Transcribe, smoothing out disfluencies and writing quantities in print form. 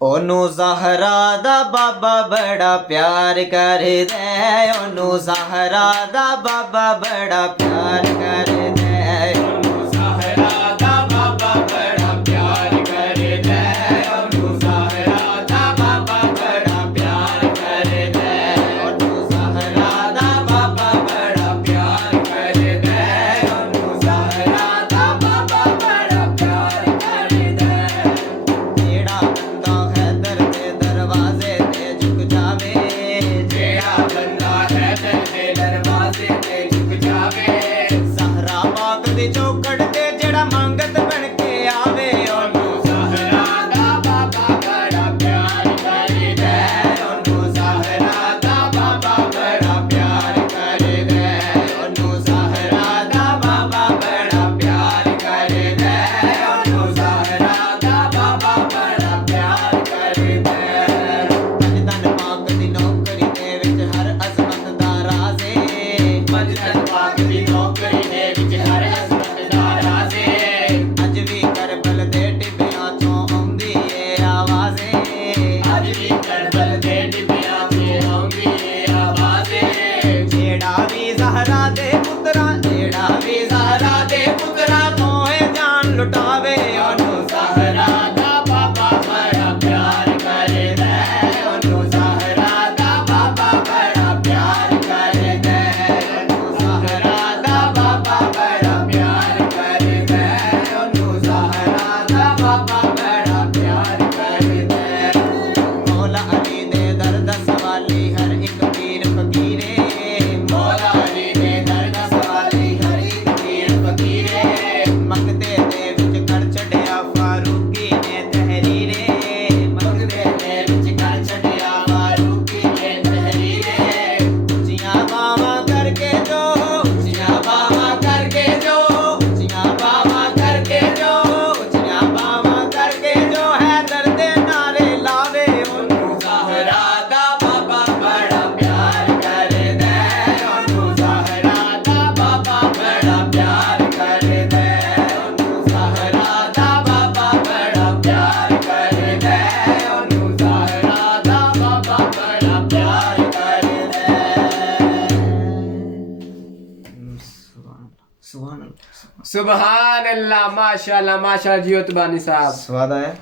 ਉਹਨੂੰ ਜ਼ਹਰਾ ਦਾ ਬਾਬਾ ਬੜਾ ਪਿਆਰ ਕਰਦਾ, ਉਹਨੂੰ ਜ਼ਹਰਾ ਦਾ ਬਾਬਾ ਬੜਾ ਪਿਆਰ ਕਰਦਾ, ਉਹਨੂੰ ਜ਼ਹਰਾ ਦਾ ਬਾਬਾ ਬੜਾ ਪਿਆਰ ਕਰਦਾ, ਉਹਨੂੰ ਜ਼ਹਰਾ ਦਾ ਬਾਬਾ ਬੜਾ ਪਿਆਰ ਕਰਦਾ, ਉਹਨੂੰ ਜ਼ਹਰਾ ਦਾ ਬਾਬਾ ਬੜਾ ਪਿਆਰ ਕਰਦਾ, ਉਹਨੂੰ ਜ਼ਹਰਾ ਦਾ ਬਾਬਾ ਬੜਾ ਪਿਆਰ ਕਰਦਾ। ਜਿਹੜਾ ਬੰਦਾ ਹੈਦਰ ਦੇ ਦਰਵਾਜ਼ੇ ਤੇ ਝੁਕ ਜਾਵੇ, ਜਿਹੜਾ ਬੰਦਾ ਹੈਦਰ ਦੇ ਦਰਵਾਜ਼ੇ ਤੇ ਝੁਕ ਜਾਵੇ, ਜ਼ਹਰਾ ਪਾਕ ਦੀ ਚੌਖੜ ਤੇ ਜਿਹੜਾ ਮੰਗਤ ਬਣ ਕੇ ਆਵੇ, ਉਹਨੂੰ ਜ਼ਹਰਾ ਦਾ ਬਾਬਾ ਬੜਾ ਪਿਆਰ ਕਰਦਾ, ਉਹਨੂੰ ਜ਼ਹਰਾ ਦਾ ਬਾਬਾ ਬੜਾ ਪਿਆਰ ਕਰਦਾ, ਉਹਨੂੰ ਜ਼ਹਰਾ ਦਾ ਬਾਬਾ ਬੜਾ ਪਿਆਰ ਕਰਦਾ, ਉਹਨੂੰ ਜ਼ਹਰਾ ਦਾ ਬਾਬਾ ਬੜਾ ਪਿਆਰ ਕਰਦਾ। ਮਜਦਨ ਪਾਕ ਦੀ ਨੌਕਰੀ ਦੇ ਵਿੱਚ ਹਰ ਅਜ਼ਮਤ ਦਾ ਰਾਜ਼ ਏ, ਮਜਦਨ ਪਾਕ ਦੀ ਨੌਕਰੀ ਦੇ ਵਿੱਚ ਹਰ ਅਜ਼ਮਤ ਦਾ ਰਾਜ਼ ਏ, ਅੱਜ ਵੀ ਕਰਬਲ ਦੇ ਟਿੱਬਿਆਂ ਚੋਂ ਆਉਂਦੀ ਏ ਆਵਾਜ਼ ਏ, ਅੱਜ ਵੀ ਕਰਬਲ ਦੇ ਟਿੱਬਿਆਂ ਚੋਂ ਆਉਂਦੀ ਏ ਆਵਾਜ਼ ਏ। ਜਿਹੜਾ ਵੀ ਜ਼ਹਰਾ ਦੇ ਪੁੱਤਰਾਂ, ਜਿਹੜਾ ਵੀ ਜ਼ਹਰਾ ਦੇ ਪੁੱਤਰਾਂ ਤੋਂ ਇਹ ਜਾਨ ਲੁਟਾਵੇ, ਉਹਨੂੰ ਜ਼ਹਰਾ ਦਾ ਬਾਬਾ ਬੜਾ ਪਿਆਰ ਕਰਦਾ, ਉਹਨੂੰ ਜ਼ਹਰਾ ਦਾ ਬਾਬਾ ਬੜਾ ਪਿਆਰ ਕਰਦਾ, ਉਹਨੂੰ ਜ਼ਹਰਾ ਦਾ ਬਾਬਾ ਬੜਾ ਪਿਆਰ ਕਰਦਾ, ਉਹਨੂੰ ਜ਼ਹਰਾ ਦਾ ਬਾਬਾ ਬੜਾ ਪਿਆਰ ਕਰਦਾ। ਮੌਲਾ ਅਲੀ ਦੇ ਦਰਦ ਸਵਾਲੀ ਹਰ ਇੱਕ ਪੀਰ ਫਕੀਰੇ, ਮੌਲਾ ਅਲੀ ਦੇ ਦਰਦ ਸਵਾਲੀ ਹਰ ਇੱਕ ਪੀਰ ਫਕੀਰੇ, ਮੰਗਤੇ ਦੇ ਵਿੱਚ ਕਰ ਛੱਡਿਆ ਫਾਰੂਕੀ ਨੇ ਤਹਿਰੀਰੇ, ਮੰਗਤੇ ਦੇ ਵਿੱਚ ਕਰ ਛੱਡਿਆ ਫਾਰੂਕੀ ਨੇ ਤਹਿਰੀਰੇ। ਉੱਚੀਆਂ ਬਾਵਾਂ ਕਰਕੇ ਜੋ, ਉੱਚੀਆਂ ਬਾਵਾਂ ਕਰਕੇ ਜੋ, ਉੱਚੀਆਂ ਬਾਵਾਂ ਕਰਕੇ ਜੋ, ਉੱਚੀਆਂ ਬਾਵਾਂ ਕਰਕੇ ਜੋ ਹੈਦਰ ਦੇ ਨਾਰੇ ਲਾਵੇ, ਉਹਨੂੰ ਜ਼ਹਰਾ ਦਾ ਬਾਬਾ ਬੜਾ ਪਿਆਰ ਕਰਦਾ, ਉਹਨੂੰ ਜ਼ਹਰਾ ਦਾ ਬਾਬਾ ਬੜਾ ਪਿਆਰ ਕਰਦਾ, ਉਹਨੂੰ ਜ਼ਹਰਾ ਦਾ ਬਾਬਾ ਬੜਾ ਪਿਆਰ ਕਰਦਾ, ਉਹਨੂੰ ਜ਼ਹਰਾ ਦਾ ਬਾਬਾ ਬੜਾ ਪਿਆਰ ਕਰਦਾ। ਸੁਭਾਨ ਅੱਲਾਹ। सुबहान अल्लाह, माशाल्लाह माशाल्लाह जियो तुबानी साहब। ਸਵਾਦ ਆਇਆ।